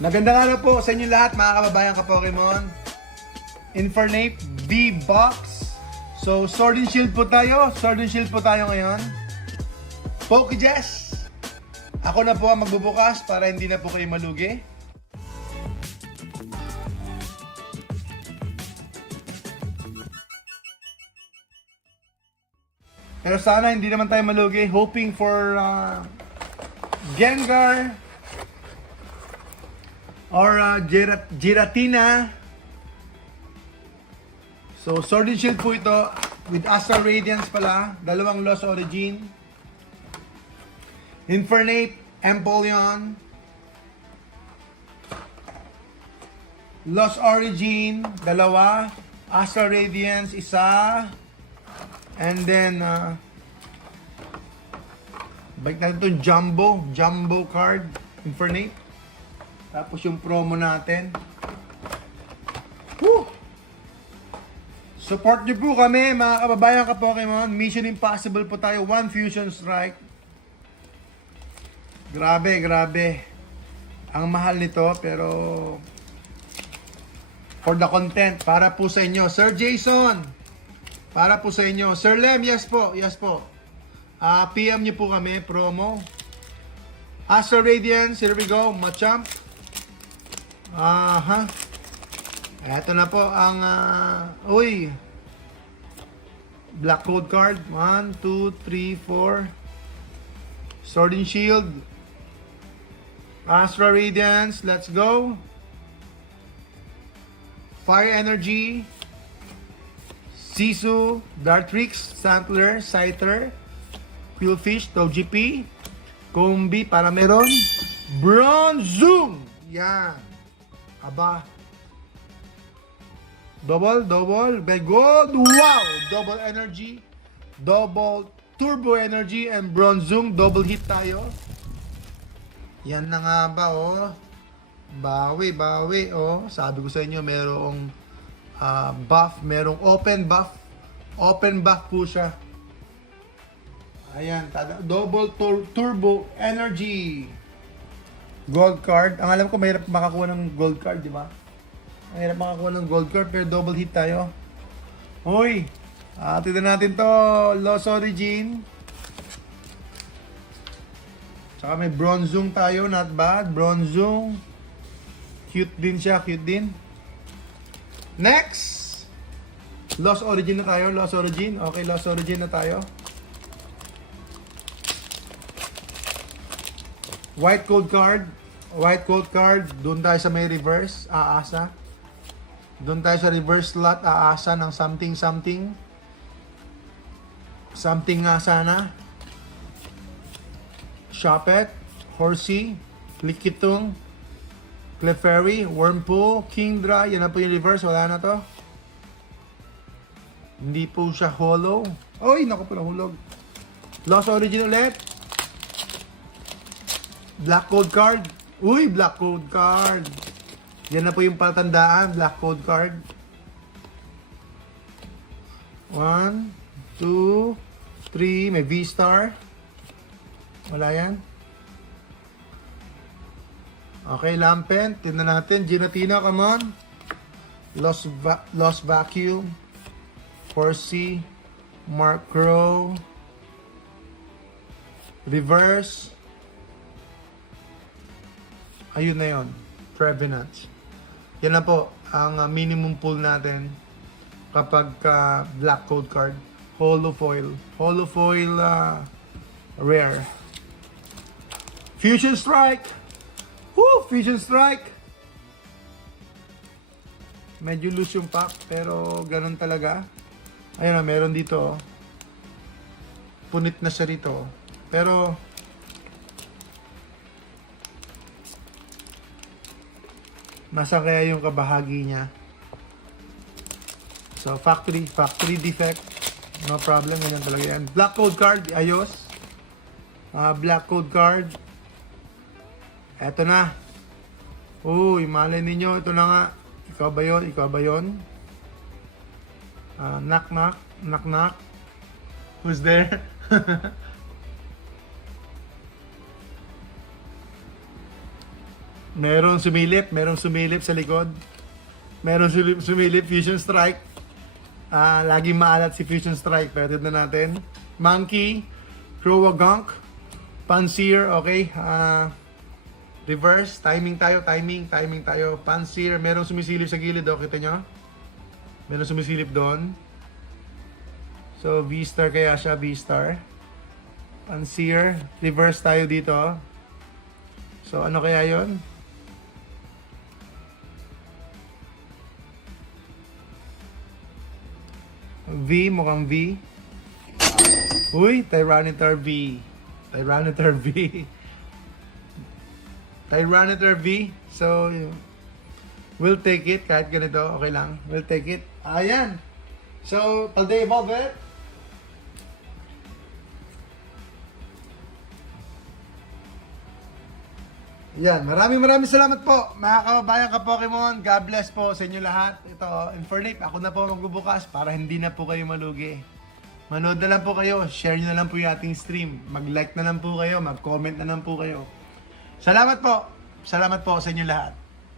Magandang araw po sa inyo lahat mga kababayan ka-Pokemon. Infernape V-Box. So, Sword and Shield po tayo. Sword and Shield po tayo ngayon. Pokejess. Ako na po ang magbubukas para hindi na po kayo malugi. Pero sana hindi naman tayo malugi. Hoping for Gengar or Giratina. So, Sword and Shield po ito with Astral Radiance pala. Dalawang Lost Origin. Infernape, Empoleon. Lost Origin, dalawa. Astral Radiance, isa. And then, balik natin itong Jumbo card. Infernape. Tapos yung promo natin. Woo! Support niyo po kami mga kababayan ka-Pokemon. Mission Impossible po tayo. 1 Fusion Strike. Grabe. Ang mahal nito pero for the content. Para po sa inyo. Sir Jason. Para po sa inyo. Sir Lem, yes po. PM niyo po kami. Promo. Astral Radiance. Here we go. Machamp. Eto na po ang Black Code card. 1, 2, 3, 4. Sword and Shield. Astral Radiance. Let's go. Fire Energy. Sisu. Dartrix. Sampler. Scyther. Quillfish. Togepi. Combi. Para meron. Bronzong. Yan. Aba. Double, by gold, wow! Double energy, double turbo energy, and Bronzong, double hit tayo. Yan na nga ba, oh. Bawi, oh. Sabi ko sa inyo, merong buff, merong open buff. Open buff po siya. Ayan, double turbo energy. Gold card. Ang alam ko, mahirap makakuha ng gold card, di ba? Mahirap makakuha ng gold card pero double hit tayo. Hoy! Tignan natin to. Lost Origin. Tsaka may Bronzong tayo. Not bad. Bronzong. Cute din siya. Cute din. Next! Lost Origin na tayo. Lost Origin. Okay, Lost Origin na tayo. White Code card. White Code card. Doon tayo sa may reverse. Aasa. Doon tayo sa reverse slot, aasa ng something. Something nga sana. Shoppet, Horsey, Lickitung, Clefairy, Wurmple, Kingdra. Yan na po yung reverse. Wala na to. Hindi po siya hollow. Oy, naku po, nahulog. Lost Origin ulit. Black Code card. Uy, Black Code card. Yan na po yung palatandaan, Black Code card. 1, 2, 3, may V-Star. Wala yan. Okay, Lampent. Tignan natin. Giratina, come on. Lost Vacuum. Horsey. Mark Crow. Reverse. Ayun na yun. Trevenant. Yan na po ang minimum pull natin kapag Black Code card. Hollow foil. Hollow foil rare. Fusion Strike! Woo! Fusion Strike! Medyo loose yung pack pero ganun talaga. Ayun na, meron dito. Punit na siya rito. Pero nasa kaya yung kabahagi niya. So, factory defect. No problem. Ganyan talaga yan. Black Code card. Ayos. Black Code card. Eto na. Uy, malay ninyo. Ito na nga. Ikaw ba yun? Knock. Who's there? Merong sumilip sa likod. Meron sumilip, Fusion Strike. Laging maalat si Fusion Strike, pero na natin. Monkey, Crowagunk, Panseer, okay. Reverse, timing tayo. Panseer, merong sumisilip sa gilid, kita nyo? Meron sumisilip doon. So, V-Star kaya siya, V-Star. Panseer, reverse tayo dito. So, ano kaya yon? V, mukhang V. Uy, Tyranitar V. Tyranitar V. Tyranitar V. So, we'll take it. Kahit ganito, okay lang. We'll take it. Ayan. So, Palday Evolve it. Yan, maraming salamat po mga kababayan ka Pokemon. God bless po sa inyo lahat. Ito, Infernape, ako na po magbubukas para hindi na po kayo malugi. Manood na lang po kayo, share nyo na lang po yung ating stream. Mag-like na lang po kayo, mag-comment na lang po kayo. Salamat po sa inyo lahat.